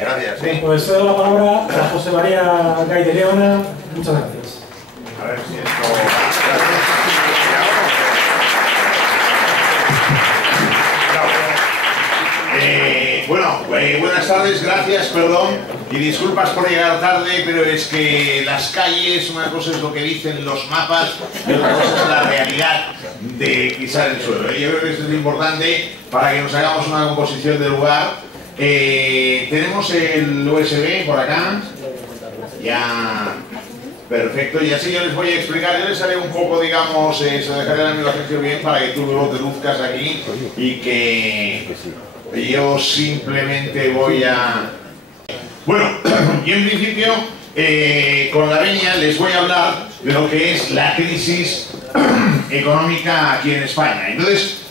Gracias. Sí. Pues cedo la palabra a José María Gay de Leona. Muchas gracias. A ver si esto... Bueno, buenas tardes, gracias, perdón, y disculpas por llegar tarde, pero es que las calles, una cosa es lo que dicen los mapas y otra cosa es la realidad de pisar el suelo. Yo creo que esto es importante para que nos hagamos una composición del lugar. Tenemos el USB por acá, ya... Perfecto, y así yo les voy a explicar, yo les haré un poco, digamos, se dejaré la animación bien para que tú luego te luzcas aquí y que yo simplemente voy a... Bueno, y en principio, con la venia les voy a hablar de lo que es la crisis económica aquí en España. Entonces,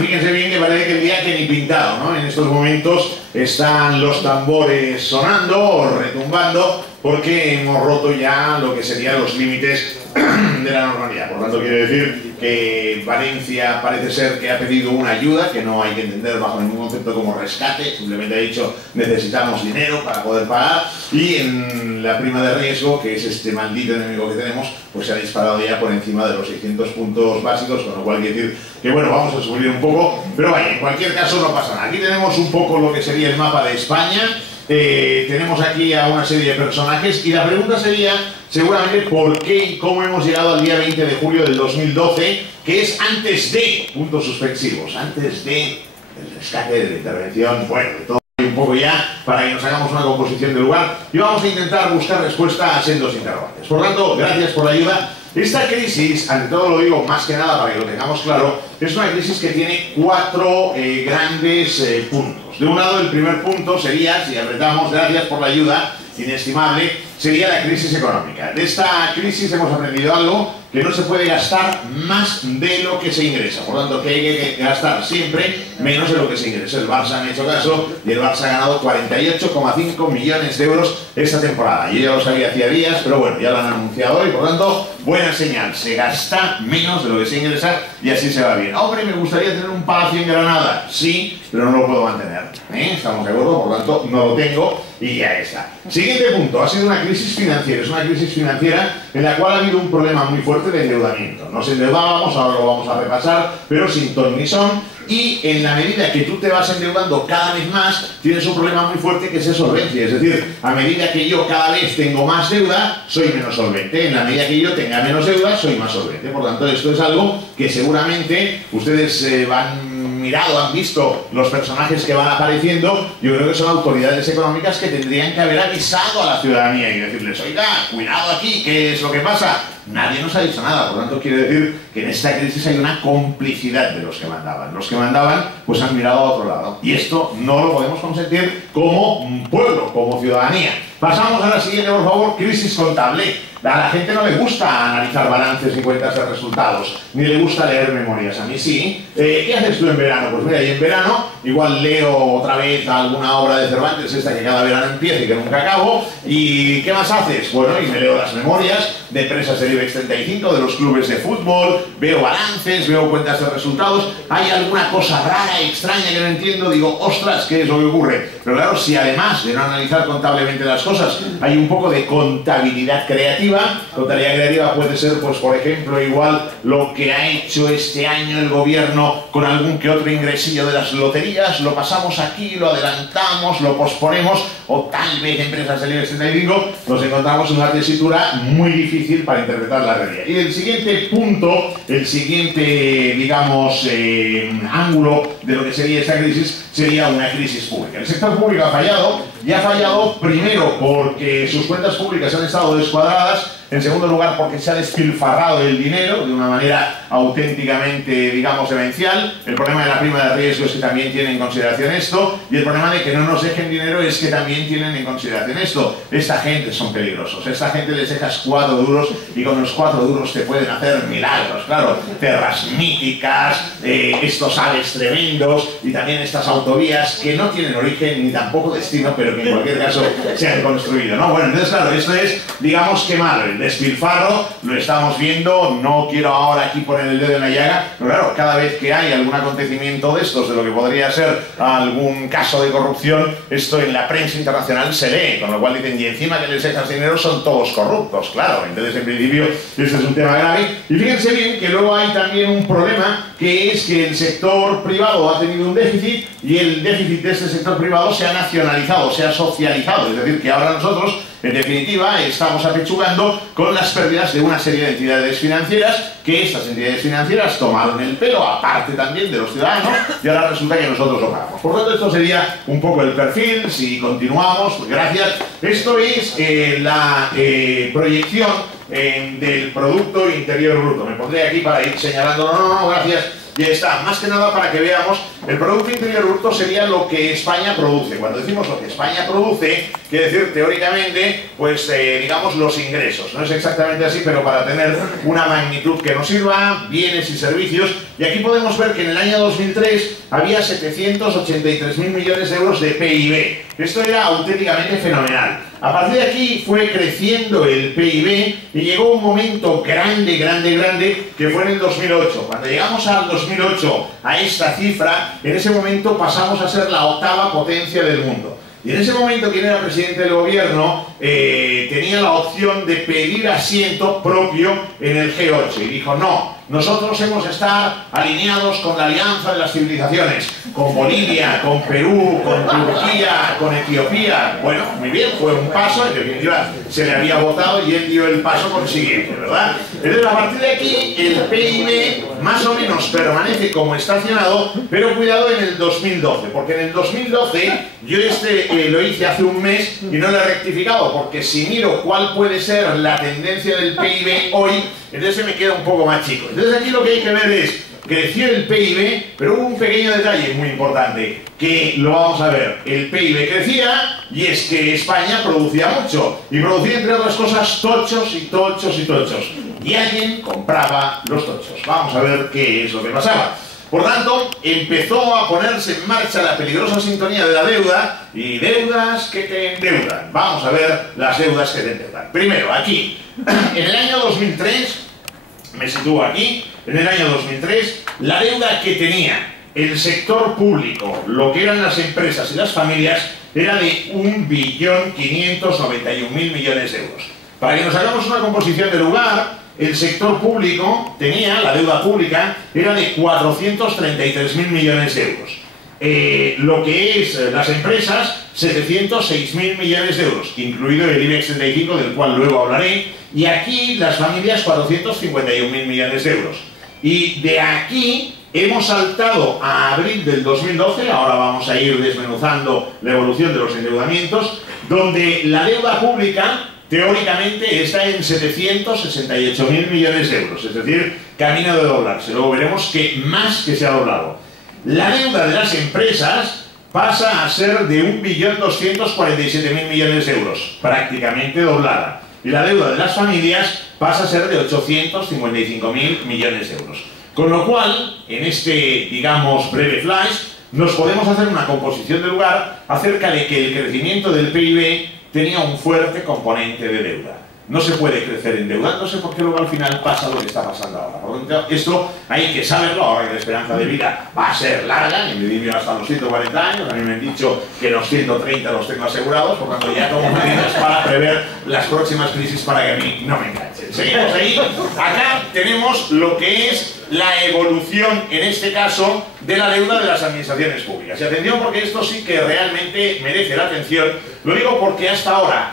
fíjense bien que parece que el día que ni pintado, ¿no? En estos momentos están los tambores sonando o retumbando porque hemos roto ya lo que serían los límites de la normalidad. Por tanto, quiere decir que Valencia parece ser que ha pedido una ayuda que no hay que entender bajo ningún concepto como rescate, simplemente ha dicho necesitamos dinero para poder pagar, y en la prima de riesgo, que es este maldito enemigo que tenemos, pues se ha disparado ya por encima de los 600 puntos básicos, con lo cual quiere decir que bueno, vamos a subir un poco, pero vaya, en cualquier caso no pasa nada. Aquí tenemos un poco lo que sería el mapa de España. Tenemos aquí a una serie de personajes y la pregunta sería seguramente por qué y cómo hemos llegado al día 20 de julio del 2012, que es antes de puntos suspensivos, antes de el rescate, de la intervención, bueno, de todo un poco ya para que nos hagamos una composición del lugar y vamos a intentar buscar respuestas en dos interrogantes. Por tanto, gracias por la ayuda. Esta crisis, ante todo lo digo más que nada para que lo tengamos claro, es una crisis que tiene cuatro grandes puntos. De un lado, el primer punto sería, si apretamos, gracias por la ayuda, inestimable, sería la crisis económica. De esta crisis hemos aprendido algo, que no se puede gastar más de lo que se ingresa. Por tanto, que hay que gastar siempre menos de lo que se ingresa. El Barça han hecho caso y el Barça ha ganado 48,5 millones de euros esta temporada. Yo ya lo sabía hacía días, pero bueno, ya lo han anunciado hoy, por tanto, buena señal. Se gasta menos de lo que se ingresa y así se va bien. Hombre, me gustaría tener un palacio en Granada. Sí, pero no lo puedo mantener. ¿Estamos de acuerdo? Por tanto, no lo tengo y ya está. Siguiente punto, ha sido una crisis financiera. Es una crisis financiera en la cual ha habido un problema muy fuerte de endeudamiento. Nos endeudábamos, ahora lo vamos a repasar, pero sin ton ni son. Y en la medida que tú te vas endeudando cada vez más, tienes un problema muy fuerte que es solvencia. Es decir, a medida que yo cada vez tengo más deuda, soy menos solvente. En la medida que yo tenga menos deuda, soy más solvente. Por tanto, esto es algo que seguramente ustedes han mirado, han visto los personajes que van apareciendo. Yo creo que son autoridades económicas que tendrían que haber avisado a la ciudadanía y decirles, oiga, cuidado aquí, ¿qué es lo que pasa? Nadie nos ha dicho nada, por lo tanto quiere decir que en esta crisis hay una complicidad de los que mandaban. Los que mandaban pues han mirado a otro lado y esto no lo podemos consentir como pueblo, como ciudadanía. Pasamos a la siguiente, por favor, crisis contable. A la gente no le gusta analizar balances y cuentas de resultados, ni le gusta leer memorias. A mí sí. ¿Qué haces tú en verano? Pues mira, yo en verano igual leo otra vez alguna obra de Cervantes, esta que cada verano empieza y que nunca acabo. ¿Y qué más haces? Bueno, y me leo las memorias de empresas del IBEX 35, de los clubes de fútbol, veo balances, veo cuentas de resultados. Hay alguna cosa rara, extraña que no entiendo, digo, ostras, ¿qué es lo que ocurre? Pero claro, si además de no analizar contablemente las cosas, hay un poco de contabilidad creativa. Contabilidad creativa puede ser, pues por ejemplo, igual lo que ha hecho este año el gobierno con algún que otro ingresillo de las loterías, lo pasamos aquí, lo adelantamos, lo posponemos, o tal vez empresas del IBEX 35, nos encontramos en una tesitura muy difícil para interpretar la realidad. Y el siguiente punto, el siguiente, digamos, ángulo de lo que sería esta crisis, sería una crisis pública. El sector público ha fallado, y ha fallado primero porque sus cuentas públicas han estado descuadradas, en segundo lugar porque se ha despilfarrado el dinero de una manera auténticamente, digamos, demencial. El problema de la prima de riesgo es que también tienen en consideración esto, y el problema de que no nos dejen dinero es que también tienen en consideración esto. Esta gente son peligrosos, esta gente les dejas 4 duros y con los 4 duros te pueden hacer milagros, claro, terras míticas, estos aves tremendos y también estas autovías que no tienen origen ni tampoco destino, pero que en cualquier caso se han construido, ¿no? Bueno, entonces claro, esto es, digamos que malo. el despilfarro lo estamos viendo, no quiero ahora aquí poner el dedo en la llaga, pero claro, cada vez que hay algún acontecimiento de estos, de lo que podría ser algún caso de corrupción, esto en la prensa internacional se lee, con lo cual dicen, y encima que les echas dinero son todos corruptos, claro, entonces en principio este es un tema grave. Y fíjense bien que luego hay también un problema, que es que el sector privado ha tenido un déficit y el déficit de este sector privado se ha nacionalizado, se ha socializado, es decir, que ahora nosotros, en definitiva, estamos apechugando con las pérdidas de una serie de entidades financieras, que estas entidades financieras tomaron el pelo, aparte también de los ciudadanos, y ahora resulta que nosotros lo pagamos. Por lo tanto, esto sería un poco el perfil. Si continuamos, pues gracias. Esto es la proyección del Producto Interior Bruto. Me pondré aquí para ir señalando, no, gracias. Ya está, más que nada para que veamos, el Producto Interior Bruto sería lo que España produce. Cuando decimos lo que España produce, quiere decir teóricamente, pues digamos los ingresos. No es exactamente así, pero para tener una magnitud que nos sirva, bienes y servicios. Y aquí podemos ver que en el año 2003 había 783.000 millones de euros de PIB. Esto era auténticamente fenomenal. A partir de aquí fue creciendo el PIB y llegó un momento grande, que fue en el 2008. Cuando llegamos al 2008 a esta cifra, en ese momento pasamos a ser la 8ª potencia del mundo. Y en ese momento quien era presidente del gobierno tenía la opción de pedir asiento propio en el G8 y dijo no. Nosotros hemos de estar alineados con la alianza de las civilizaciones, con Bolivia, con Perú, con Turquía, con Etiopía. Bueno, muy bien, fue un paso, en definitiva se le había votado y él dio el paso consiguiente, ¿verdad? Entonces, a partir de aquí, el PIB más o menos permanece como estacionado, pero cuidado en el 2012, porque en el 2012, yo lo hice hace un mes y no lo he rectificado, porque si miro cuál puede ser la tendencia del PIB hoy, entonces se me queda un poco más chico. Entonces aquí lo que hay que ver es, creció el PIB, pero hubo un pequeño detalle muy importante, que lo vamos a ver. El PIB crecía y es que España producía mucho, y producía entre otras cosas tochos y tochos y tochos. Y alguien compraba los tochos. Vamos a ver qué es lo que pasaba. Por tanto, empezó a ponerse en marcha la peligrosa sintonía de la deuda y deudas que te endeudan. Vamos a ver las deudas que te endeudan. Primero, aquí, en el año 2003, me sitúo aquí, en el año 2003, la deuda que tenía el sector público, lo que eran las empresas y las familias, era de 1.591.000 millones de euros. Para que nos hagamos una composición de lugar, el sector público tenía, la deuda pública, era de 433.000 millones de euros. Lo que es las empresas, 706.000 millones de euros, incluido el IBEX 35, del cual luego hablaré, y aquí las familias 451.000 millones de euros. Y de aquí hemos saltado a abril del 2012, ahora vamos a ir desmenuzando la evolución de los endeudamientos, donde la deuda pública teóricamente está en 768.000 millones de euros, es decir, camino de doblarse. Luego veremos que más que se ha doblado. La deuda de las empresas pasa a ser de 1.247.000 millones de euros, prácticamente doblada. Y la deuda de las familias pasa a ser de 855.000 millones de euros. Con lo cual, en este, digamos, breve flash, nos podemos hacer una composición de lugar acerca de que el crecimiento del PIB tenía un fuerte componente de deuda. No se puede crecer endeudándose porque luego al final pasa lo que está pasando ahora. Por lo tanto, esto hay que saberlo ahora que la esperanza de vida va a ser larga, en principio hasta los 140 años, a mí me han dicho que los 130 los tengo asegurados, por lo tanto ya tomo medidas para prever las próximas crisis para que a mí no me enganchen. Seguimos ahí. Acá tenemos lo que es la evolución, en este caso, de la deuda de las administraciones públicas. Y atención, porque esto sí que realmente merece la atención. Lo digo porque hasta ahora,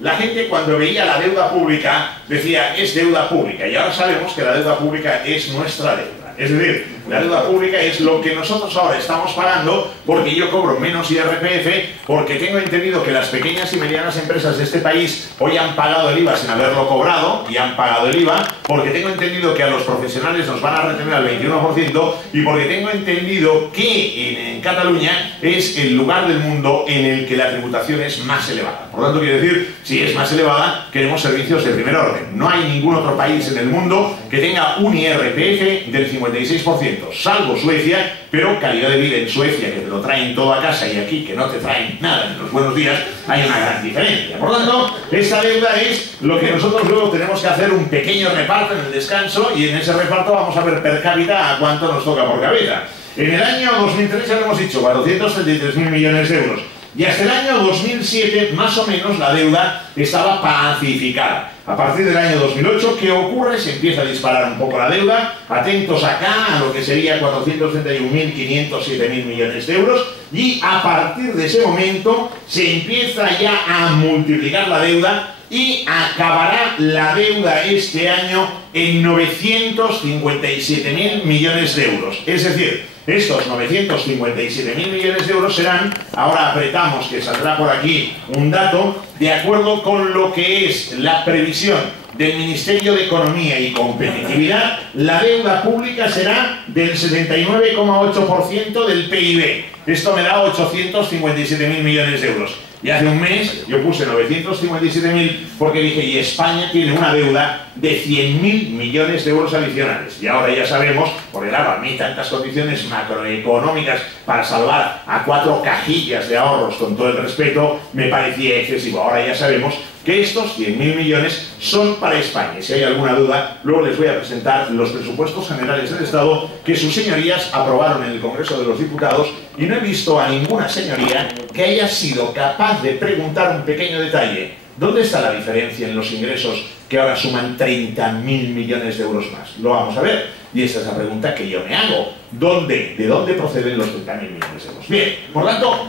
la gente cuando veía la deuda pública decía, es deuda pública. Y ahora sabemos que la deuda pública es nuestra deuda. Es decir, la deuda pública es lo que nosotros ahora estamos pagando porque yo cobro menos IRPF, porque tengo entendido que las pequeñas y medianas empresas de este país hoy han pagado el IVA sin haberlo cobrado y han pagado el IVA, porque tengo entendido que a los profesionales nos van a retener al 21% y porque tengo entendido que en Cataluña es el lugar del mundo en el que la tributación es más elevada. Por lo tanto, quiere decir, si es más elevada, queremos servicios de primer orden. No hay ningún otro país en el mundo que tenga un IRPF del 56%. contentos, salvo Suecia, pero calidad de vida en Suecia, que te lo traen todo a casa, y aquí, que no te traen nada en los buenos días, hay una gran diferencia. Por lo tanto, esta deuda es lo que nosotros luego tenemos que hacer un pequeño reparto en el descanso, y en ese reparto vamos a ver per cápita a cuánto nos toca por cabeza. En el año 2003 ya lo hemos dicho, 433.000 millones de euros. Y hasta el año 2007, más o menos, la deuda estaba pacificada. A partir del año 2008, ¿qué ocurre? Se empieza a disparar un poco la deuda. Atentos acá a lo que sería 431.507.000 millones de euros. Y a partir de ese momento se empieza ya a multiplicar la deuda y acabará la deuda este año en 957.000 millones de euros. Es decir, estos 957.000 millones de euros serán, ahora apretamos que saldrá por aquí un dato, de acuerdo con lo que es la previsión del Ministerio de Economía y Competitividad, la deuda pública será del 79,8% del PIB. Esto me da 857.000 millones de euros. Y hace un mes yo puse 957.000 porque dije, y España tiene una deuda de 100.000 millones de euros adicionales. Y ahora ya sabemos, porque claro, a mí tantas condiciones macroeconómicas para salvar a 4 cajillas de ahorros, con todo el respeto, me parecía excesivo. Ahora ya sabemos que estos 100.000 millones son para España. Si hay alguna duda, luego les voy a presentar los presupuestos generales del Estado que sus señorías aprobaron en el Congreso de los Diputados, y no he visto a ninguna señoría que haya sido capaz de preguntar un pequeño detalle. ¿Dónde está la diferencia en los ingresos que ahora suman 30.000 millones de euros más? Lo vamos a ver. Y esta es la pregunta que yo me hago. ¿De dónde proceden los 30.000 millones de euros? Bien, por tanto,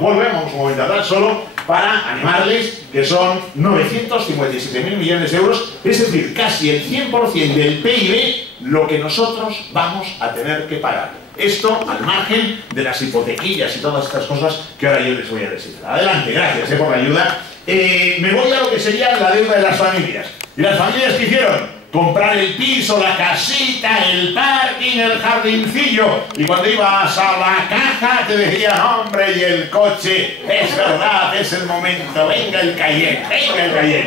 volvemos un momento atrás solo para animarles, que son 957.000 millones de euros, es decir, casi el 100% del PIB, lo que nosotros vamos a tener que pagar. Esto al margen de las hipotequillas y todas estas cosas que ahora yo les voy a decir. Adelante, gracias por la ayuda. Me voy a lo que sería la deuda de las familias. ¿Y las familias qué hicieron? Comprar el piso, la casita, el parking, el jardincillo. Y cuando ibas a la caja te decían, hombre, y el coche, es verdad, es el momento, venga el Cayenne,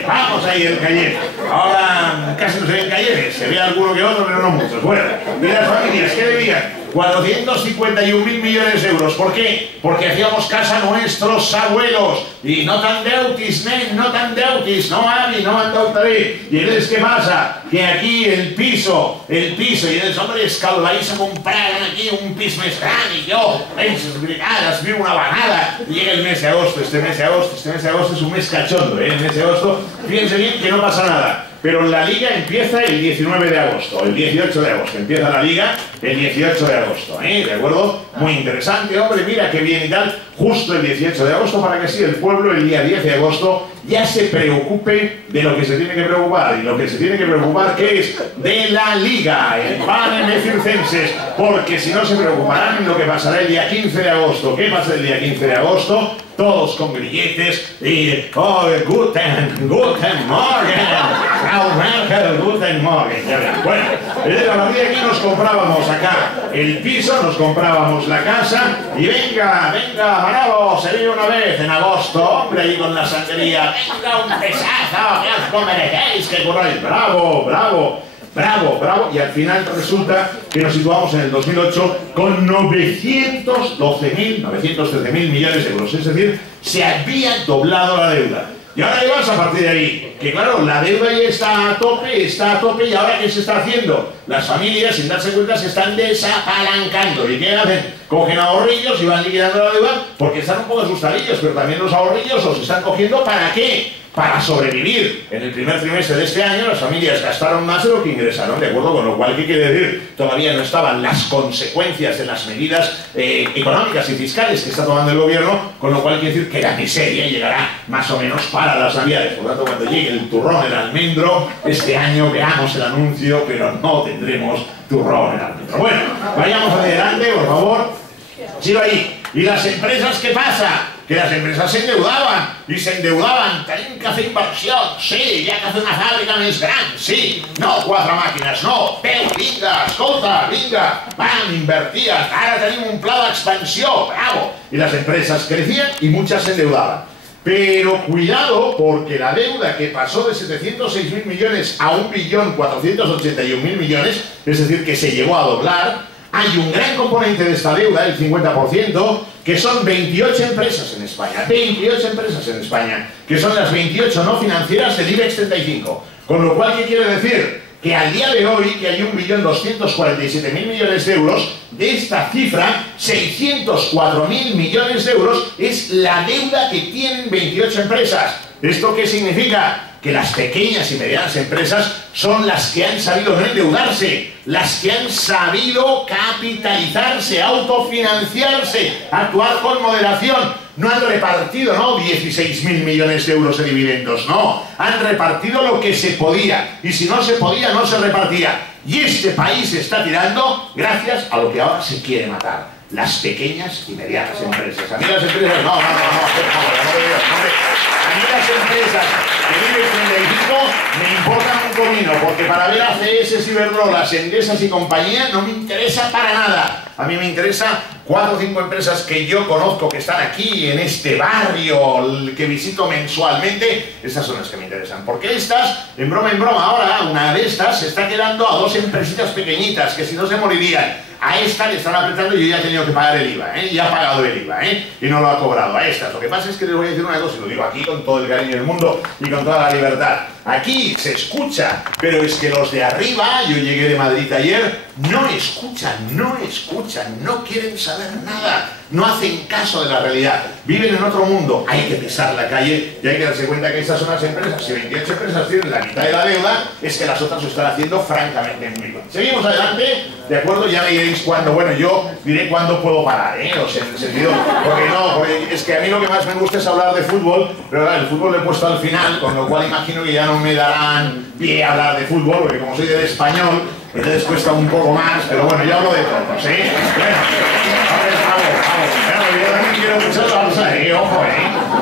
vamos ahí el Cayenne. Ahora casi no se ven Cayennes, se ve alguno que otro, pero no muchos. Bueno, ¿y las familias qué debían? 451.000 millones de euros. ¿Por qué? Porque hacíamos casa a nuestros abuelos. Y no tan deutis, nen, no tan deutis, no avi, no endeutaré. Y entonces, ¿qué pasa? Que aquí el piso, y entonces, hombre, es que el vais a comprar aquí un pis més gran, y yo, brigades, vivo una vagada. Y llega el mes de agosto, este mes de agosto es un mes cachondo, ¿eh? El mes de agosto, fíjense bien que no pasa nada. Pero la liga empieza el 19 de agosto, el 18 de agosto. Empieza la liga el 18 de agosto, ¿eh? ¿De acuerdo? Muy interesante, hombre, mira qué bien y tal. Justo el 18 de agosto, para que así el pueblo el día 10 de agosto ya se preocupe de lo que se tiene que preocupar. Y lo que se tiene que preocupar, ¿qué es? De la liga, el Panem Circenses. Porque si no se preocuparán lo que pasará el día 15 de agosto. ¿Qué pasa el día 15 de agosto? Todos con grilletes y oh, guten Morgen, Frau Merkel, guten Morgen. Bueno, desde la partida aquí nos comprábamos acá el piso, nos comprábamos la casa y venga, bravo, se vive una vez en agosto, hombre, ahí con la sangría, venga un pesazo, que os comeréis, que curráis, bravo, y al final resulta que nos situamos en el 2008 con 913.000 millones de euros, es decir, se había doblado la deuda. Y ahora ¿qué vas a partir de ahí? Que claro, la deuda ya está a tope, y ahora ¿qué se está haciendo? Las familias, sin darse cuenta, se están desapalancando. ¿Y qué hacen? Cogen ahorrillos y van liquidando la deuda porque están un poco asustadillos, pero también los ahorrillos los están cogiendo ¿para qué? Para sobrevivir. En el primer trimestre de este año las familias gastaron más de lo que ingresaron, ¿de acuerdo? Con lo cual, ¿qué quiere decir? Todavía no estaban las consecuencias de las medidas económicas y fiscales que está tomando el gobierno, con lo cual quiere decir que la miseria llegará más o menos para las navidades. Por lo tanto, cuando llegue el turrón, el almendro, este año veamos el anuncio, pero no tendremos turrón, el almendro. Bueno, vayamos adelante, por favor. Sigo ahí. ¿Y las empresas qué pasa? Que las empresas se endeudaban, tenim que fer inversió, sí, hi ha que fer una fàbrica més gran, sí, no 4 màquines, no, 10, vinga, escolta, vinga, van, invertían, ara tenim un pla d'expansió, bravo, y las empresas crecían y muchas se endeudaban. Pero cuidado, porque la deuda que pasó de 706.000 millones a 1.481.000 millones, es decir, que se llegó a doblar, hay un gran componente de esta deuda, el 50%, que son 28 empresas en España. 28 empresas en España, que son las 28 no financieras del IBEX 35. Con lo cual, ¿qué quiere decir? Que al día de hoy, que hay 1.247.000 millones de euros, de esta cifra, 604.000 millones de euros es la deuda que tienen 28 empresas. ¿Esto qué significa? Que las pequeñas y medianas empresas son las que han sabido no endeudarse, las que han sabido capitalizarse, autofinanciarse, actuar con moderación. No han repartido, ¿no?, 16.000 millones de euros de dividendos, no. Han repartido lo que se podía, y si no se podía, no se repartía. Y este país está tirando gracias a lo que ahora se quiere matar: las pequeñas y medianas empresas. A mí las empresas, no, a mí las empresas que viven 35 me importan un comino, porque para ver ACS, Iberdrola, Endesas y compañía no me interesa para nada. A mí me interesa 4 o 5 empresas que yo conozco, que están aquí en este barrio, que visito mensualmente. Estas son las que me interesan, porque estas, en broma, ahora una de estas se está quedando a 2 empresitas pequeñitas que si no se morirían. A esta le están apretando y yo ya he tenido que pagar el IVA, y ha pagado el IVA, y no lo ha cobrado a estas. Lo que pasa es que les voy a decir una cosa, y lo digo aquí con todo el cariño del mundo y con toda la libertad. Aquí se escucha, pero es que los de arriba, yo llegué de Madrid ayer, no escuchan, no quieren saber nada, no hacen caso de la realidad, viven en otro mundo. Hay que pisar la calle y hay que darse cuenta que estas son las empresas. Si 28 empresas tienen la mitad de la deuda, es que las otras lo están haciendo francamente muy bien. Seguimos adelante, ¿de acuerdo? Ya me diréis cuándo, bueno, yo diré cuándo puedo parar, o sea, en el sentido, porque es que a mí lo que más me gusta es hablar de fútbol, pero claro, el fútbol lo he puesto al final, con lo cual imagino que ya no me darán pie a hablar de fútbol, porque como soy del español, entonces cuesta un poco más, pero bueno, yo hablo de todo, ¿sí? Bueno, yo también quiero mucho salsa, ojo,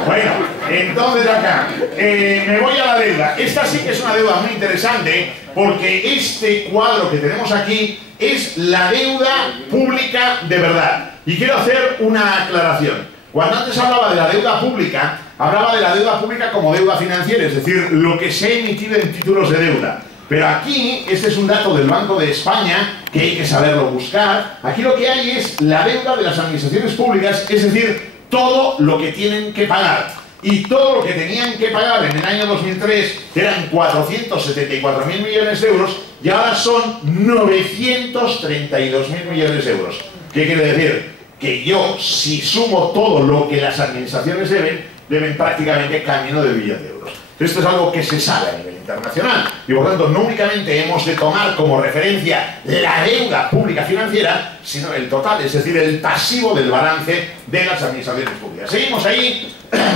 Bueno, entonces acá, me voy a la deuda. Esta sí que es una deuda muy interesante, porque este cuadro que tenemos aquí es la deuda pública de verdad. Y quiero hacer una aclaración. Cuando antes hablaba de la deuda pública, hablaba de la deuda pública como deuda financiera, es decir, lo que se ha emitido en títulos de deuda. Pero aquí, este es un dato del Banco de España, que hay que saberlo buscar. Aquí lo que hay es la deuda de las administraciones públicas, es decir, todo lo que tienen que pagar. Y todo lo que tenían que pagar en el año 2003 eran 474.000 millones de euros y ahora son 932.000 millones de euros. ¿Qué quiere decir? Que yo, si sumo todo lo que las administraciones deben prácticamente camino del billón de euros. Esto es algo que se sabe a nivel internacional y por tanto no únicamente hemos de tomar como referencia la deuda pública financiera, sino el total, es decir, el pasivo del balance de las administraciones públicas. Seguimos ahí,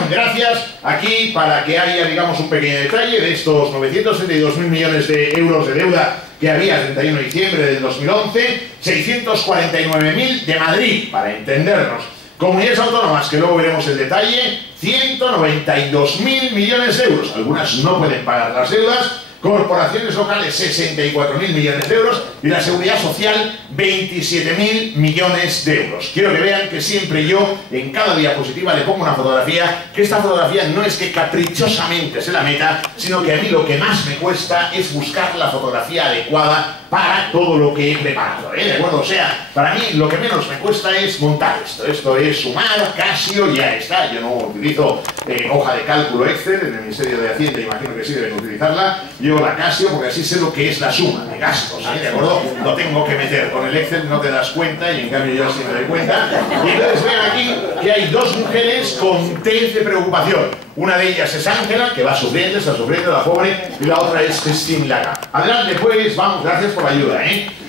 gracias, aquí para que haya, digamos, un pequeño detalle de estos 932.000 millones de euros de deuda que había el 31 de diciembre del 2011, 649.000 de Madrid, para entendernos. Comunidades autónomas, que luego veremos el detalle, 192.000 millones de euros. Algunas no pueden pagar las deudas. Corporaciones locales, 64.000 millones de euros. Y la Seguridad Social, 27.000 millones de euros. Quiero que vean que siempre yo, en cada diapositiva, le pongo una fotografía, que esta fotografía no es que caprichosamente se la meta, sino que a mí lo que más me cuesta es buscar la fotografía adecuada para todo lo que he preparado, ¿de acuerdo? O sea, para mí lo que menos me cuesta es montar esto. Esto es sumar, Casio, ya está. Yo no utilizo hoja de cálculo Excel, en el Ministerio de Hacienda imagino que sí deben utilizarla. Yo la Casio, porque así sé lo que es la suma de gastos, ¿de acuerdo? Lo tengo que meter. Con el Excel no te das cuenta y en cambio yo sí me doy cuenta. Y entonces vean aquí que hay 2 mujeres con test de preocupación. Una de ellas es Ángela, que va sufriendo, está sufriendo, la pobre, y la otra es Christine Laga. Adelante pues, vamos, gracias por la ayuda,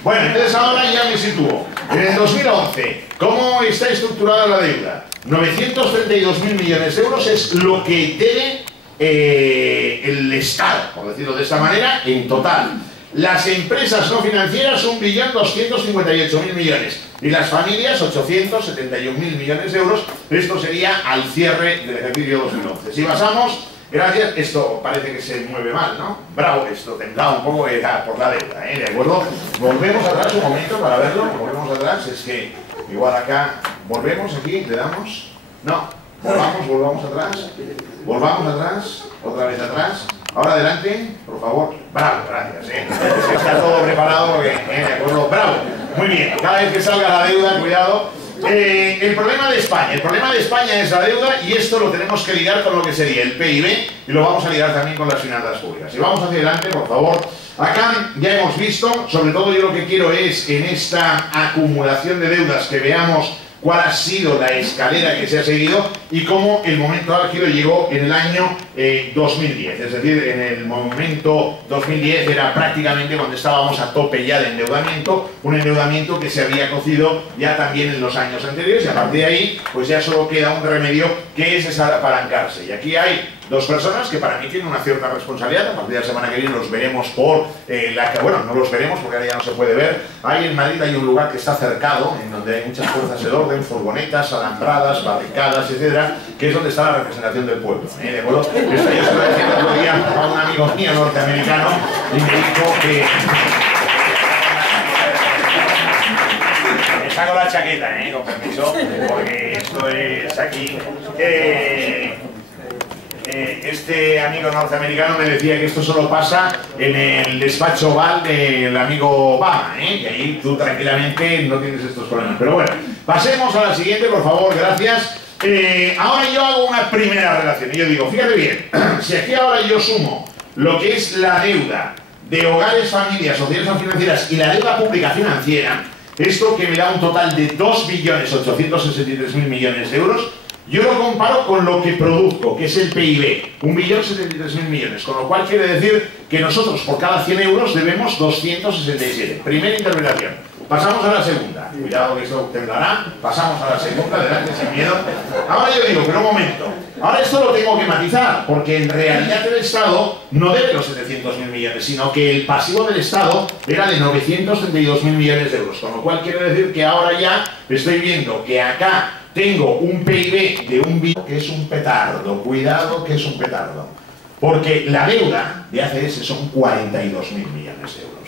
Bueno, entonces ahora ya me sitúo. En el 2011, ¿cómo está estructurada la deuda? 932.000 millones de euros es lo que debe el Estado, por decirlo de esta manera, en total. Las empresas no financieras, 1.258.000 millones. Y las familias, 871.000 millones de euros. Esto sería al cierre del ejercicio 2011. Si pasamos, gracias, esto parece que se mueve mal, ¿no? Bravo, esto tendrá un poco por la deuda, ¿de acuerdo? Volvemos atrás un momento para verlo. Volvemos atrás, es que igual acá, volvemos aquí, le damos. No, volvamos atrás. Volvamos atrás, otra vez atrás. Ahora adelante, por favor. Bravo, gracias, Está todo preparado, de acuerdo, bravo. Muy bien, cada vez que salga la deuda, cuidado. El problema de España es la deuda, y esto lo tenemos que ligar con lo que sería el PIB, y lo vamos a ligar también con las finanzas públicas. Y vamos hacia adelante, por favor. Acá ya hemos visto, sobre todo yo lo que quiero es en esta acumulación de deudas que veamos cuál ha sido la escalera que se ha seguido y cómo el momento álgido llegó en el año 2010. Es decir, en el momento 2010 era prácticamente cuando estábamos a tope ya de endeudamiento, un endeudamiento que se había cocido ya también en los años anteriores, y a partir de ahí pues ya solo queda un remedio, que es apalancarse. Y aquí hay dos personas que para mí tienen una cierta responsabilidad. A partir de la semana que viene los veremos por bueno, no los veremos porque ahora ya no se puede ver. Ahí en Madrid hay un lugar que está cercado, en donde hay muchas fuerzas de orden, furgonetas, alambradas, barricadas, etcétera, que es donde está la representación del pueblo. ¿De acuerdo? Esto yo se lo decía el otro día a un amigo mío norteamericano y me dijo que... Me saco la chaqueta, con permiso, porque esto es aquí... este amigo norteamericano me decía que esto solo pasa en el despacho Oval del amigo Obama, y ahí tú tranquilamente no tienes estos problemas. Pero bueno, pasemos a la siguiente, por favor, gracias. Ahora yo hago una primera relación y yo digo, fíjate bien, si aquí ahora yo sumo lo que es la deuda de hogares, familias, sociedades financieras y la deuda pública financiera, esto que me da un total de 2.863.000 millones de euros, yo lo comparo con lo que produzco, que es el PIB, 1.073.000 millones, con lo cual quiere decir que nosotros por cada 100 euros debemos 267. Primera interpretación. Pasamos a la segunda. Cuidado que esto temblará. Pasamos a la segunda, adelante, sin miedo. Ahora yo digo, pero un momento. Ahora esto lo tengo que matizar, porque en realidad el Estado no debe los 700.000 millones, sino que el pasivo del Estado era de 932.000 millones de euros. Con lo cual quiere decir que ahora ya estoy viendo que acá tengo un PIB de un billón, que es un petardo. Cuidado que es un petardo. Porque la deuda de ACS son 42.000 millones de euros.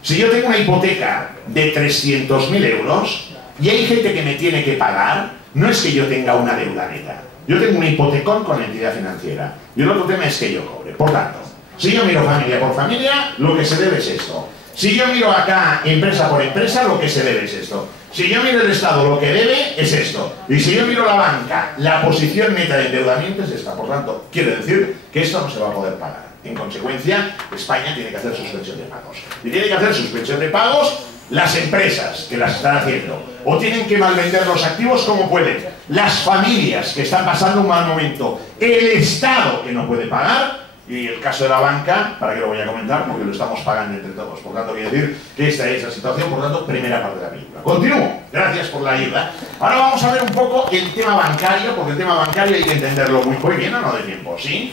Si yo tengo una hipoteca de 300.000 euros y hay gente que me tiene que pagar, no es que yo tenga una deuda neta. Yo tengo un hipotecón con la entidad financiera. Y el otro tema es que yo cobre. Por tanto, si yo miro familia por familia, lo que se debe es esto. Si yo miro acá empresa por empresa, lo que se debe es esto. Si yo miro el Estado, lo que debe es esto. Y si yo miro la banca, la posición neta de endeudamiento es esta. Por tanto, quiere decir que esto no se va a poder pagar. En consecuencia, España tiene que hacer suspensión de pagos. Y tiene que hacer suspensión de pagos las empresas que las están haciendo. O tienen que malvender los activos como pueden. Las familias que están pasando un mal momento. El Estado que no puede pagar. Y el caso de la banca, ¿para qué lo voy a comentar? Porque lo estamos pagando entre todos. Por tanto, quiero decir que esta es la situación. Por tanto, primera parte de la película. Continúo. Gracias por la ayuda. Ahora vamos a ver un poco el tema bancario, porque el tema bancario hay que entenderlo muy bien, ¿o no de tiempo? ¿Sí?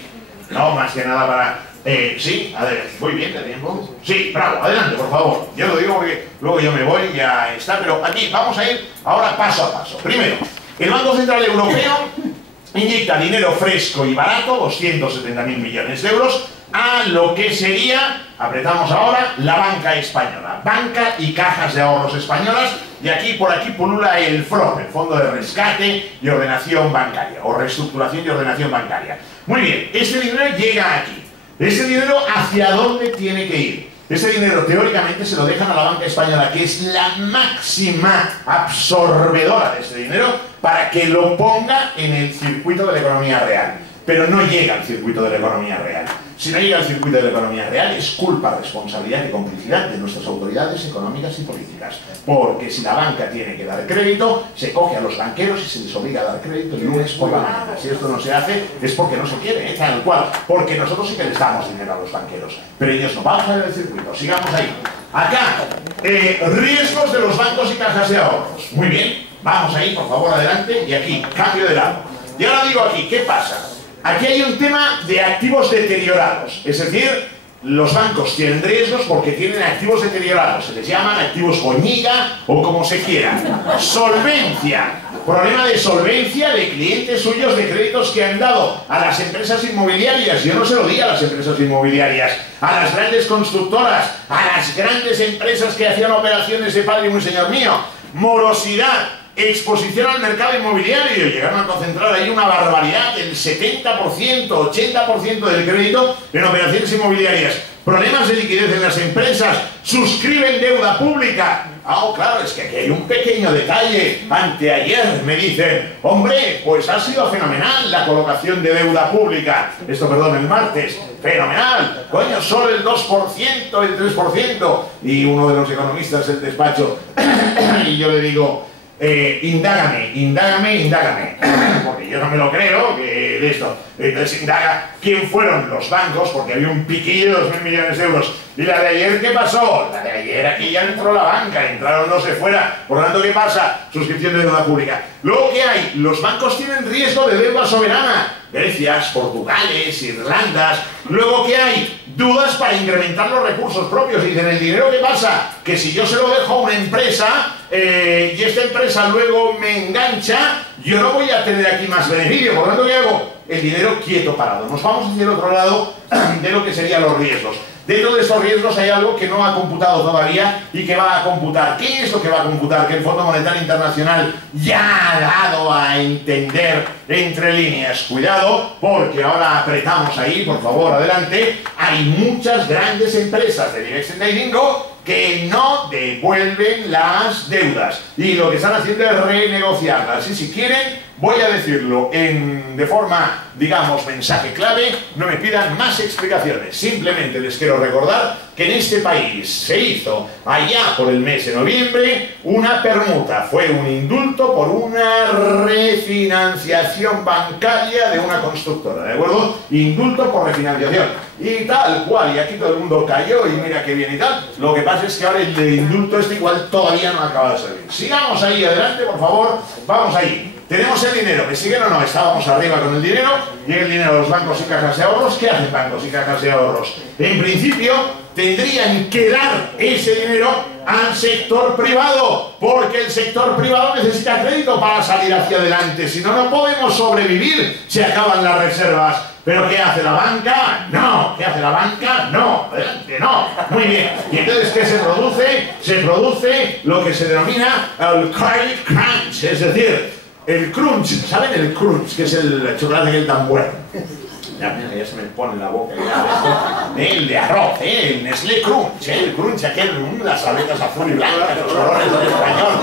No, más que nada para... sí, adelante. ¿Voy bien de tiempo? Sí, bravo, adelante, por favor. Yo lo digo porque luego yo me voy, ya está. Pero aquí vamos a ir ahora paso a paso. Primero, el Banco Central Europeo inyecta dinero fresco y barato, 270.000 millones de euros, a lo que sería, apretamos ahora, la banca española. Banca y cajas de ahorros españolas, y aquí por aquí pulula el FROB, el Fondo de Rescate y Ordenación Bancaria, o Reestructuración y Ordenación Bancaria. Muy bien, este dinero llega aquí. ¿Este dinero hacia dónde tiene que ir? Este dinero teóricamente se lo dejan a la banca española, que es la máxima absorbedora de este dinero, para que lo ponga en el circuito de la economía real. Pero no llega al circuito de la economía real. Si no llega al circuito de la economía real, es culpa, responsabilidad y complicidad de nuestras autoridades económicas y políticas. Porque si la banca tiene que dar crédito, se coge a los banqueros y se les obliga a dar crédito el lunes por la mañana. Si esto no se hace, es porque no se quiere, tal cual. Porque nosotros sí que les damos dinero a los banqueros, pero ellos no. Vamos a ver el circuito, sigamos ahí. Acá, riesgos de los bancos y cajas de ahorros. Muy bien, vamos ahí, por favor, adelante. Y aquí, cambio de lado. Y ahora digo aquí, ¿qué pasa? Aquí hay un tema de activos deteriorados, es decir, los bancos tienen riesgos porque tienen activos deteriorados, se les llaman activos boñiga o como se quiera. Solvencia, problema de solvencia de clientes suyos de créditos que han dado a las empresas inmobiliarias. Yo no se lo di a las empresas inmobiliarias, a las grandes constructoras, a las grandes empresas que hacían operaciones de padre y muy señor mío. Morosidad, exposición al mercado inmobiliario, llegaron a concentrar ahí una barbaridad del 70%, 80% del crédito en operaciones inmobiliarias. Problemas de liquidez en las empresas, suscriben deuda pública, Claro, es que aquí hay un pequeño detalle. Anteayer me dicen, hombre, pues ha sido fenomenal la colocación de deuda pública. El martes. Fenomenal. Coño, solo el 2%, el 3%. Y uno de los economistas del despacho, y yo le digo, indágame, porque yo no me lo creo que de esto. Entonces indaga quién fueron los bancos, porque había un piquillo de 2.000 millones de euros. ¿Y la de ayer qué pasó? La de ayer aquí ya entró la banca, entraron no se fuera. Por lo tanto, ¿qué pasa? Suscripción de deuda pública. Luego, ¿qué hay? Los bancos tienen riesgo de deuda soberana. Grecias, Portugales, Irlandas. Luego, ¿qué hay? Dudas para incrementar los recursos propios. Y dicen, ¿el dinero qué pasa? Que si yo se lo dejo a una empresa y esta empresa luego me engancha, yo no voy a tener aquí más beneficio. Por lo tanto, ¿qué hago? El dinero quieto, parado. Nos vamos hacia el otro lado de lo que serían los riesgos. Dentro de esos riesgos hay algo que no ha computado todavía y que va a computar. ¿Qué es lo que va a computar? Que el Fondo Monetario Internacional ya ha dado a entender entre líneas. Cuidado, porque ahora apretamos ahí, por favor, adelante. Hay muchas grandes empresas de IBEX 35 que no devuelven las deudas. Y lo que están haciendo es renegociarlas. Y si quieren, voy a decirlo de forma, digamos, mensaje clave, no me pidan más explicaciones. Simplemente les quiero recordar que en este país se hizo, allá por el mes de noviembre, una permuta. Fue un indulto por una refinanciación bancaria de una constructora, ¿de acuerdo? Indulto por refinanciación. Y tal cual, y aquí todo el mundo cayó y mira qué bien y tal. Lo que pasa es que ahora el indulto igual todavía no acaba de salir. Sigamos ahí adelante, por favor, vamos ahí. Tenemos el dinero, ¿me siguen o no? Estábamos arriba con el dinero, llega el dinero a los bancos y cajas de ahorros. ¿Qué hacen bancos y cajas de ahorros? En principio, tendrían que dar ese dinero al sector privado, porque el sector privado necesita crédito para salir hacia adelante. Si no, no podemos sobrevivir, se acaban las reservas. ¿Pero qué hace la banca? No. ¿Qué hace la banca? No. Adelante, no. Muy bien. ¿Y entonces qué se produce? Se produce lo que se denomina el credit crunch, es decir, el crunch. ¿Saben el crunch? Que es el chocolate que es tan bueno. Ya se me pone en la boca el de arroz, el Nestlé Crunch, el Crunch aquel, las aletas azul y blancas, los colores del español,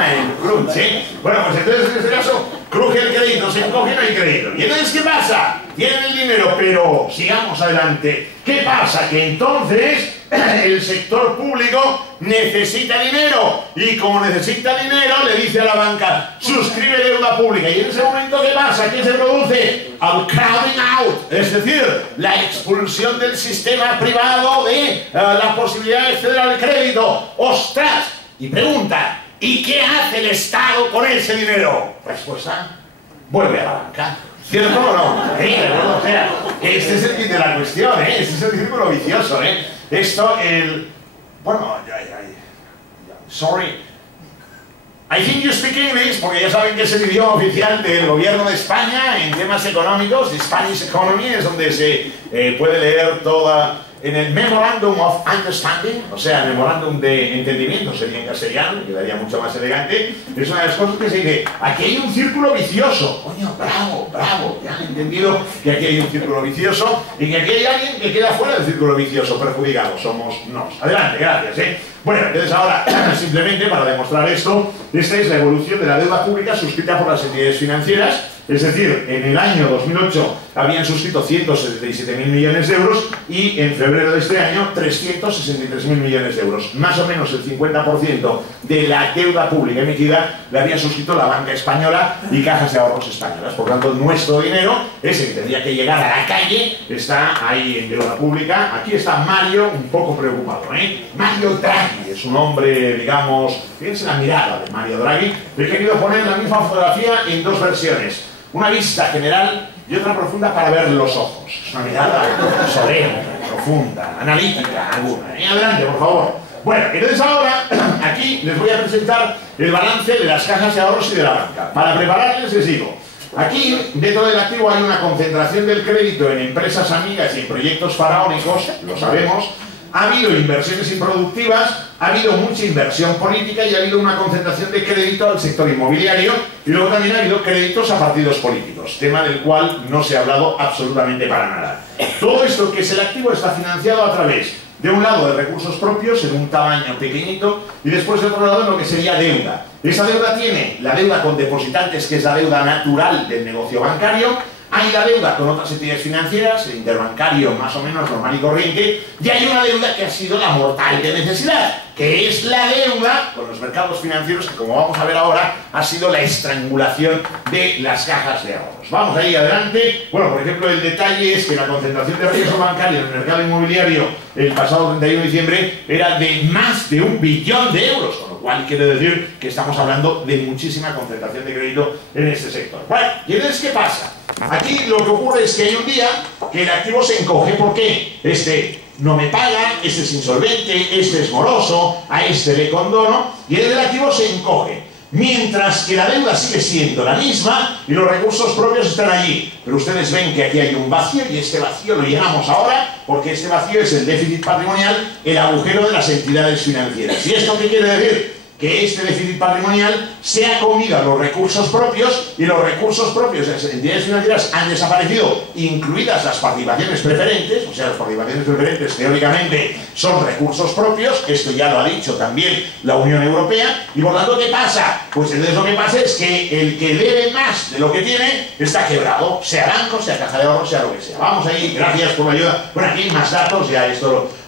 el Crunch, Bueno, pues entonces en este caso, cruje el crédito, se encoge, no hay crédito. ¿Y entonces qué pasa? Tienen el dinero, pero sigamos adelante. ¿Qué pasa? Que entonces el sector público necesita dinero, y como necesita dinero le dice a la banca, suscribe deuda pública. Y en ese momento, ¿qué pasa? ¿Qué se produce? Al crowding out, es decir, la expulsión del sistema privado de la posibilidad de acceder al crédito. ¡Ostras! Y pregunta, ¿y qué hace el Estado con ese dinero? Respuesta, vuelve a la banca. ¿Cierto o no? O sea, este es el kit de la cuestión, este es el círculo vicioso, Esto, bueno, sorry. I think you speak English, porque ya saben que es el idioma oficial del gobierno de España en temas económicos. The Spanish Economy es donde se puede leer toda... En el Memorandum of Understanding, o sea, el Memorándum de Entendimiento, sería en castellano, quedaría mucho más elegante, es una de las cosas que se dice, aquí hay un círculo vicioso. Coño, bravo, ya han entendido que aquí hay un círculo vicioso y que aquí hay alguien que queda fuera del círculo vicioso, perjudicado, somos nos. Adelante, gracias, Bueno, entonces ahora, simplemente para demostrar esto, esta es la evolución de la deuda pública suscrita por las entidades financieras. Es decir, en el año 2008 habían suscrito 177.000 millones de euros y en febrero de este año 363.000 millones de euros. Más o menos el 50% de la deuda pública emitida la había suscrito la banca española y cajas de ahorros españolas. Por tanto, nuestro dinero, ese que tendría que llegar a la calle, está ahí en deuda pública. Aquí está Mario, un poco preocupado, Mario Draghi es un hombre, digamos, fíjense la mirada de Mario Draghi. He querido poner la misma fotografía en dos versiones. Una vista general y otra profunda para ver los ojos. Es una mirada serena, profunda, analítica, alguna. Adelante, por favor. Bueno, entonces ahora aquí les voy a presentar el balance de las cajas de ahorros y de la banca. Para prepararles les digo, aquí dentro del activo hay una concentración del crédito en empresas amigas y en proyectos faraónicos, lo sabemos. Ha habido inversiones improductivas, ha habido mucha inversión política y ha habido una concentración de crédito al sector inmobiliario, y luego también ha habido créditos a partidos políticos, tema del cual no se ha hablado absolutamente para nada. Todo esto que es el activo está financiado a través de un lado de recursos propios en un tamaño pequeñito y después de otro lado en lo que sería deuda. Esa deuda tiene la deuda con depositantes, que es la deuda natural del negocio bancario. Hay la deuda con otras entidades financieras, el interbancario más o menos normal y corriente, y hay una deuda que ha sido la mortal de necesidad, que es la deuda con los mercados financieros, que como vamos a ver ahora, ha sido la estrangulación de las cajas de ahorros. Vamos ahí adelante. Bueno, por ejemplo, el detalle es que la concentración de riesgo bancario en el mercado inmobiliario el pasado 31 de diciembre era de más de 1 billón de euros, con lo cual quiere decir que estamos hablando de muchísima concentración de crédito en este sector. Bueno, ¿y entonces qué pasa? Aquí lo que ocurre es que hay un día que el activo se encoge. ¿Por qué? Este no me paga, este es insolvente, este es moroso, a este le condono, y el activo se encoge. Mientras que la deuda sigue siendo la misma y los recursos propios están allí. Pero ustedes ven que aquí hay un vacío y este vacío lo llenamos ahora porque este vacío es el déficit patrimonial, el agujero de las entidades financieras. ¿Y esto qué quiere decir? Que este déficit patrimonial se ha comido a los recursos propios y los recursos propios de las entidades financieras han desaparecido, incluidas las participaciones preferentes. O sea, las participaciones preferentes teóricamente son recursos propios, esto ya lo ha dicho también la Unión Europea, y por tanto, ¿qué pasa? Pues entonces lo que pasa es que el que debe más de lo que tiene está quebrado, sea banco, sea caja de ahorros, sea lo que sea. Vamos ahí, gracias por la ayuda. Bueno, aquí hay más datos, ya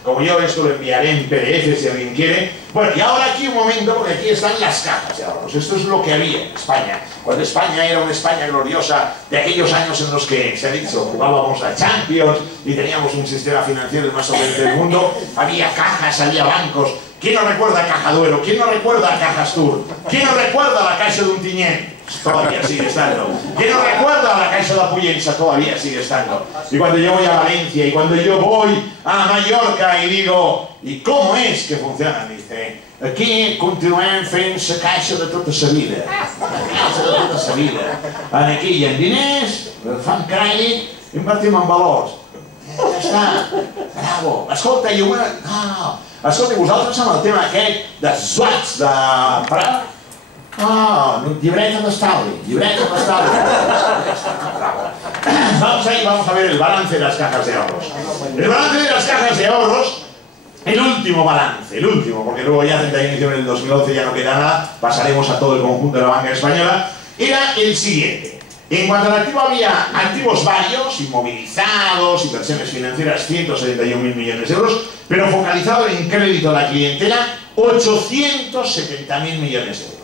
como yo esto lo enviaré en PDF si alguien quiere. Bueno, y ahora aquí un momento, porque aquí están las cajas de ahorros. Esto es lo que había en España. Cuando España era una España gloriosa de aquellos años en los que, se ha dicho, jugábamos a Champions y teníamos un sistema financiero más o menos del mundo, había cajas, había bancos. ¿Quién no recuerda a Caja Duero? ¿Quién no recuerda a Caja Astur? ¿Quién no recuerda a la Caixa de Ontinyent? Todavía sigue estando. ¿Quién no recuerda a la Caixa de Pollença? Todavía sigue estando. Y cuando yo voy a Valencia y cuando yo voy a Mallorca y digo, ¿y cómo es que funciona? Dice, aquí continuem fent la caixa de tota la vida. La caixa de tota la vida. Aquí hi ha diners, fan crèdit, invertim en valors. Ja està. Bravo. Escolta, i una... No. Escolta, vosaltres amb el tema aquest de SWATs, de... Libreta d'estalvi, libreta d'estalvi. Vamos ahí, vamos a ver el balance de las cajas de ahorros. El balance de las cajas de ahorros, el último balance, el último, porque luego ya 31 de diciembre del 2011 ya no queda nada, pasaremos a todo el conjunto de la banca española, era el siguiente. En cuanto al activo, había activos varios, inmovilizados, inversiones financieras, 171.000 millones de euros, pero focalizado en crédito a la clientela, 870.000 millones de euros.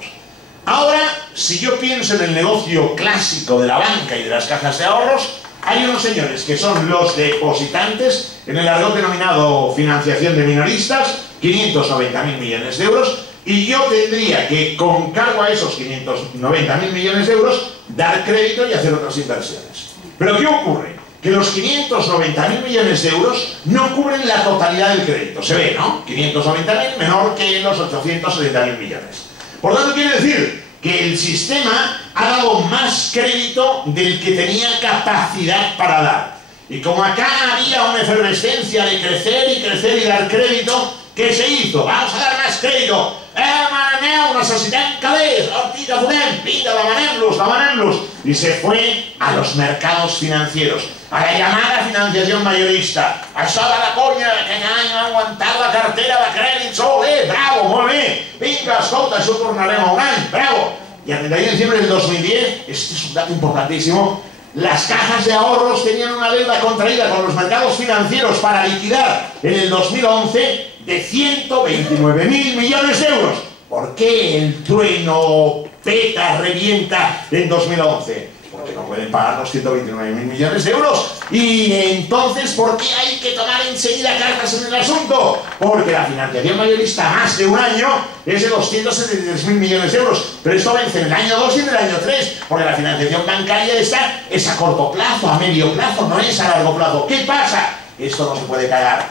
Ahora, si yo pienso en el negocio clásico de la banca y de las cajas de ahorros, hay unos señores que son los depositantes, en el argot denominado financiación de minoristas, 590.000 millones de euros, y yo tendría que, con cargo a esos 590.000 millones de euros, dar crédito y hacer otras inversiones. Pero ¿qué ocurre? Que los 590.000 millones de euros no cubren la totalidad del crédito. Se ve, ¿no? 590.000 menor que los 870.000 millones. Por tanto, quiere decir que el sistema ha dado más crédito del que tenía capacidad para dar. Y como acá había una efervescencia de crecer y dar crédito, ¿qué se hizo? Vamos a dar más crédito. Mare meu, necessitem calés, vinga, podem, vinga, demanem-los. Y se fue a los mercados financieros, a la llamada financiación mayorista. Això de la conya, que any ha aguantat la cartera de crèdits, bravo, molt bé. Vinga, escolta, això tornarem a un any, bravo. Y a 31 de diciembre del 2010, este es un dato importantísimo, las cajas de ahorros tenían una deuda contraída con los mercados financieros para liquidar en el 2011 de 129.000 millones de euros. ¿Por qué el trueno peta, revienta en 2011? Porque no pueden pagar los 129.000 millones de euros. Y entonces, ¿por qué hay que tomar enseguida cartas en el asunto? Porque la financiación mayorista más de un año es de 273.000 millones de euros. Pero esto vence en el año 2 y en el año 3, porque la financiación bancaria esta es a corto plazo, a medio plazo, no es a largo plazo. ¿Qué pasa? Esto no se puede pagar,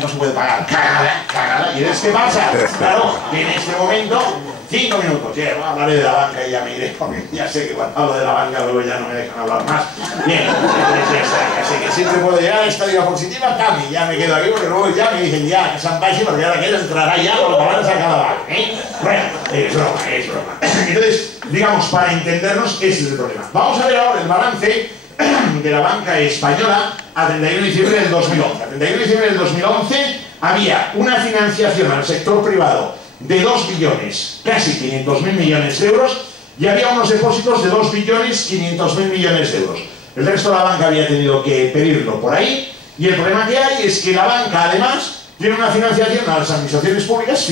no se puede pagar, cagada. ¿Y entonces qué pasa? Claro, que en este momento, 5 minutos, ya hablaré de la banca y ya me iré, porque ya sé que cuando hablo de la banca luego ya no me dejan hablar más. Bien, ya sé que siempre puedo llegar a esta diapositiva, y ya me quedo aquí, porque luego ya me dicen ya que San Pachi, porque ahora que entrará ya con los valores a cada banca, Bueno, es broma. Entonces, digamos, para entendernos, ese es el problema. Vamos a ver ahora el balance de la banca española a 31 de diciembre del 2011. A 31 de diciembre del 2011 había una financiación al sector privado de 2 billones, casi 500.000 millones de euros, y había unos depósitos de 2 billones 500.000 millones de euros. El resto de la banca había tenido que pedirlo por ahí, y el problema que hay es que la banca, además, tiene una financiación a las administraciones públicas,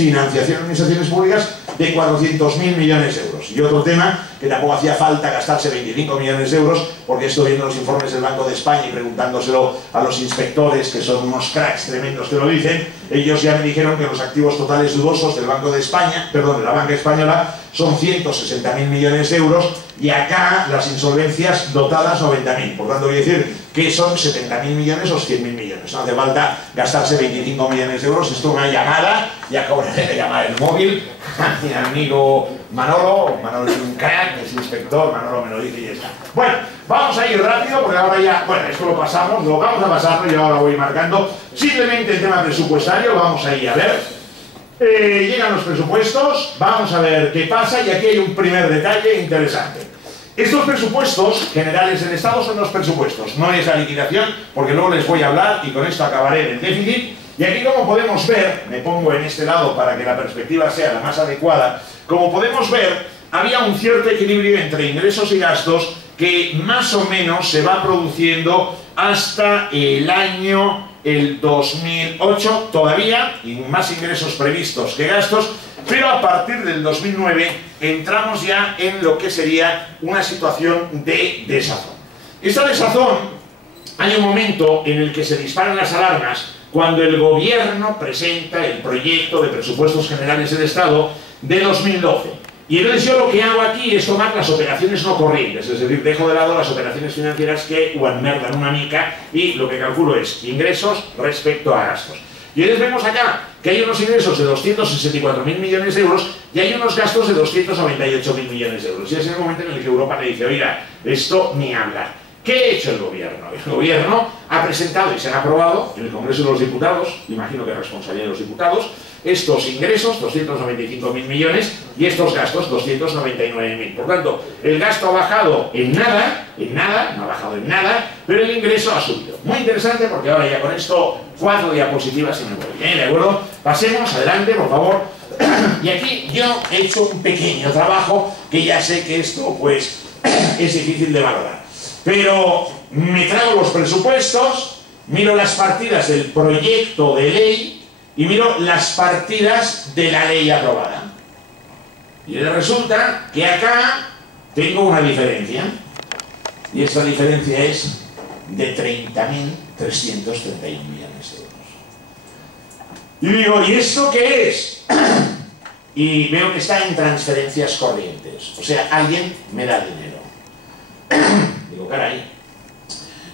de 400.000 millones de euros. Y otro tema, que tampoco hacía falta gastarse 25 millones de euros, porque estoy viendo los informes del Banco de España y preguntándoselo a los inspectores, que son unos cracks tremendos que lo dicen, ellos ya me dijeron que los activos totales dudosos del Banco de España, perdón, de la banca española, son 160.000 millones de euros, y acá las insolvencias dotadas 90.000. Por tanto, voy a decir que son 70.000 millones o 100.000 millones. No hace falta gastarse 25 millones de euros. Esto es una llamada, ya cobraré de llamar el móvil a mi amigo Manolo. Manolo es un crack, es inspector, Manolo me lo dice y ya está. Bueno, vamos a ir rápido porque ahora ya, bueno, esto lo pasamos, lo vamos a pasarlo, yo ahora voy marcando. Simplemente el tema presupuestario, vamos a ir a ver. Llegan los presupuestos, vamos a ver qué pasa, y aquí hay un primer detalle interesante. Estos presupuestos generales del Estado son los presupuestos, no es la liquidación, porque luego les voy a hablar y con esto acabaré del déficit. Y aquí, como podemos ver, me pongo en este lado para que la perspectiva sea la más adecuada, como podemos ver, había un cierto equilibrio entre ingresos y gastos que más o menos se va produciendo hasta el año 2008 todavía, y más ingresos previstos que gastos, pero a partir del 2009 entramos ya en lo que sería una situación de desazón. Esta desazón, hay un momento en el que se disparan las alarmas cuando el gobierno presenta el proyecto de presupuestos generales del Estado de 2012. Y entonces yo lo que hago aquí es tomar las operaciones no corrientes, es decir, dejo de lado las operaciones financieras que merdan una mica, y lo que calculo es ingresos respecto a gastos. Y entonces vemos acá que hay unos ingresos de 264.000 millones de euros y hay unos gastos de 298.000 millones de euros. Y es en el momento en el que Europa le dice, oiga, esto ni hablar. ¿Qué ha hecho el gobierno? El gobierno ha presentado y se han aprobado en el Congreso de los Diputados, imagino que es responsabilidad de los diputados, estos ingresos, 295.000 millones, y estos gastos, 299.000. Por tanto, el gasto ha bajado en nada, no ha bajado en nada, pero el ingreso ha subido. Muy interesante, porque ahora ya con esto 4 diapositivas y me voy. ¿De acuerdo? Pasemos adelante, por favor. Y aquí yo he hecho un pequeño trabajo, que ya sé que esto, pues, es difícil de valorar. Pero me traigo los presupuestos, miro las partidas del proyecto de ley y miro las partidas de la ley aprobada. Y resulta que acá tengo una diferencia. Y esta diferencia es de 30.331 millones de euros. Y digo, ¿y esto qué es? Y veo que está en transferencias corrientes. O sea, alguien me da dinero. Digo, caray.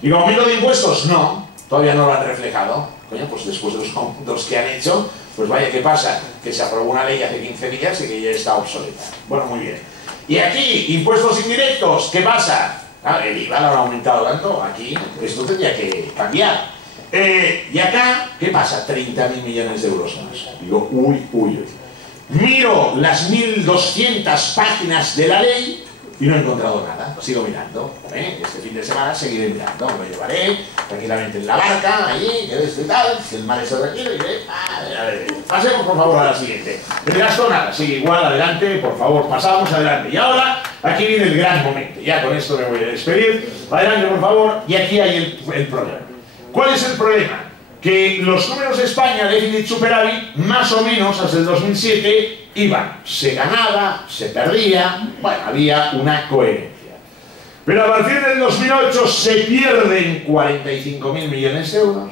Y como miro de impuestos, no, todavía no lo han reflejado. Coño, pues después de los aumentos que han hecho, pues vaya, ¿qué pasa? Que se aprobó una ley hace 15 días y que ya está obsoleta. Bueno, muy bien. Y aquí, impuestos indirectos, ¿qué pasa? Claro, el IVA lo han aumentado tanto, aquí esto tendría que cambiar. Y acá, ¿qué pasa? 30.000 millones de euros más. Digo, uy, uy, uy. Miro las 1.200 páginas de la ley y no he encontrado nada. Sigo mirando. Este fin de semana seguiré mirando. Me llevaré tranquilamente en la barca, allí, que esto y tal, si el mar está tranquilo, y diré, a ver, pasemos por favor a la siguiente. El gasto nada, sigue igual, adelante, por favor, pasamos adelante. Y ahora, aquí viene el gran momento. Ya con esto me voy a despedir. Adelante, por favor, y aquí hay el problema. ¿Cuál es el problema? Que los números de España, déficit superávit, más o menos hasta el 2007 iban, se ganaba, se perdía, bueno, había una coherencia. Pero a partir del 2008 se pierden 45.000 millones de euros,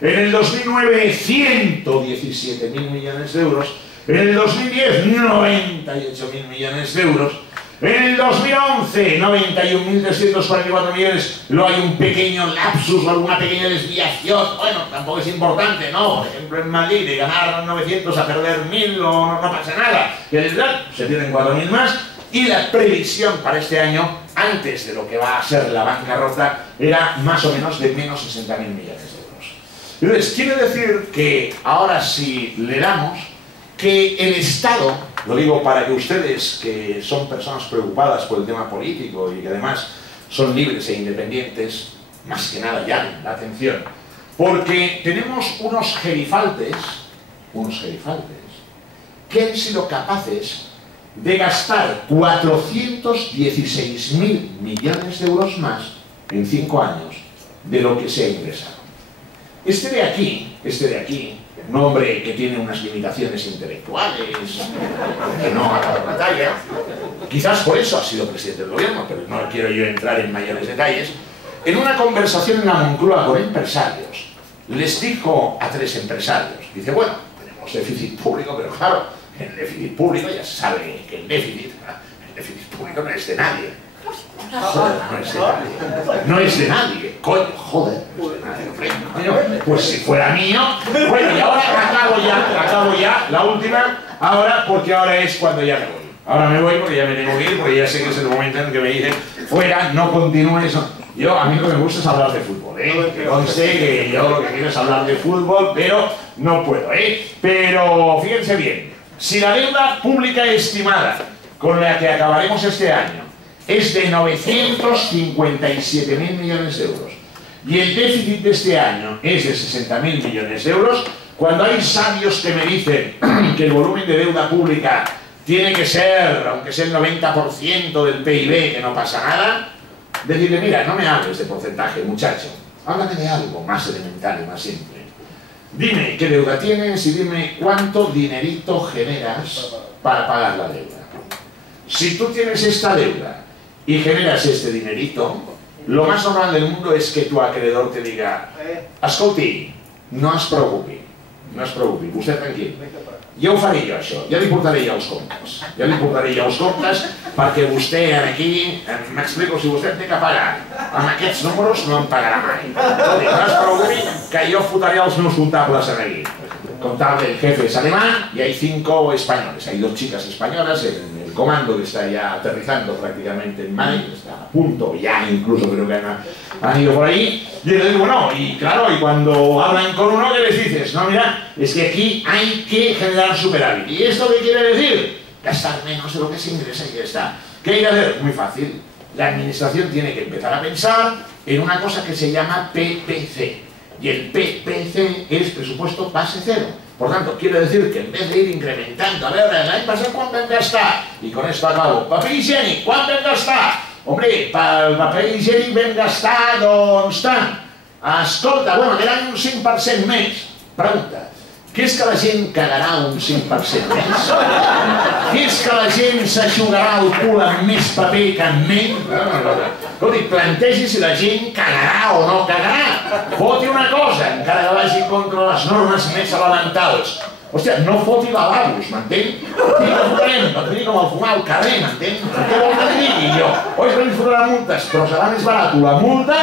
en el 2009 117.000 millones de euros, en el 2010 98.000 millones de euros, en el 2011, 91.344 millones, luego hay un pequeño lapsus o alguna pequeña desviación, bueno, tampoco es importante, ¿no? Por ejemplo, en Madrid, de ganar 900 a perder 1.000, no pasa nada. Y en realidad se tienen 4.000 más, y la previsión para este año, antes de lo que va a ser la bancarrota, era más o menos de menos 60.000 millones de euros. Entonces, quiere decir que ahora sí le damos que el Estado, lo digo para que ustedes, que son personas preocupadas por el tema político y que además son libres e independientes, más que nada llamen la atención, Porque tenemos unos gerifaltes que han sido capaces de gastar 416.000 millones de euros más en 5 años de lo que se ha ingresado. Este de aquí, un hombre que tiene unas limitaciones intelectuales, que no ha dado batalla, quizás por eso ha sido presidente del gobierno, pero no quiero yo entrar en mayores detalles, en una conversación en la Moncloa con empresarios, les dijo a 3 empresarios, dice, bueno, tenemos déficit público, pero claro, el déficit público ya se sabe que el déficit público no es de nadie. Joder, no es de nadie, coño, joder, no es de nadie, coño, pues si fuera mío, bueno, y ahora acabo ya, la última, ahora, porque ahora es cuando ya me voy. Ahora me voy porque ya me tengo que ir, porque ya sé que es el momento en que me dicen, fuera, no continúes. Yo, a mí lo que me gusta es hablar de fútbol, que conste que yo lo que quiero es hablar de fútbol, pero no puedo, Pero fíjense bien, si la deuda pública estimada con la que acabaremos este año es de 957.000 millones de euros y el déficit de este año es de 60.000 millones de euros, cuando hay sabios que me dicen que el volumen de deuda pública tiene que ser, aunque sea el 90% del PIB, que no pasa nada, decirle, mira, no me hables de porcentaje, muchacho, háblame de algo más elemental y más simple. Dime qué deuda tienes y dime cuánto dinerito generas para pagar la deuda. Si tú tienes esta deuda y generas este dinerito, lo más normal del mundo es que tu acreedor te diga, escolti, no es preocupi, vostè tranquil. Ja ho faré jo, això, ja li portaré ja els comptes, perquè vostè aquí, m'explico, si vostè té que pagar amb aquests números no em pagarà mai. No es preocupi que jo fotaré els meus comptables aquí. Contable el jefe es alemán y hay 5 españoles, hay 2 chicas españolas en el comando que está ya aterrizando prácticamente en Madrid, está a punto, ya incluso creo que han ido por ahí, y les digo, no, y claro, y cuando hablan con uno, ¿qué les dices? No, mira, es que aquí hay que generar superávit. ¿Y esto qué quiere decir? Gastar menos de lo que se ingresa y ya está. ¿Qué hay que hacer? Muy fácil. La administración tiene que empezar a pensar en una cosa que se llama PPC. Y el PPC es presupuesto base cero. Por tanto, quiere decir que en vez de ir incrementando, a ver, l'any passat quan vam gastar? Y con esto acabo. Paper higiènic, quan vam gastar? Hombre, pel paper higiènic vam gastar, doncs, tant. Escolta, bueno, eren un 5% més. Pregunta, què és que la gent cagarà un 5% més? Què és que la gent s'aixugarà el cul amb més paper que amb menys? Escolti, plantegi si la gent cagarà o no cagarà. Foti una cosa, encara que vagi contra les normes més elementals. Hòstia, no foti lavabos, m'entén? I que fotrem, no tenir com el fumar al carrer, m'entén? Què vol que li digui jo? Oi, que li fotrà multes, però serà més barat la multa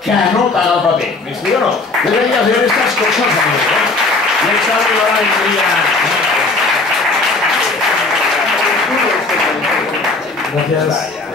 que no pagar el paper. ¿Me o no? Debería hacer estas cosas, amigos. Les saludo a la alegría. Gracias.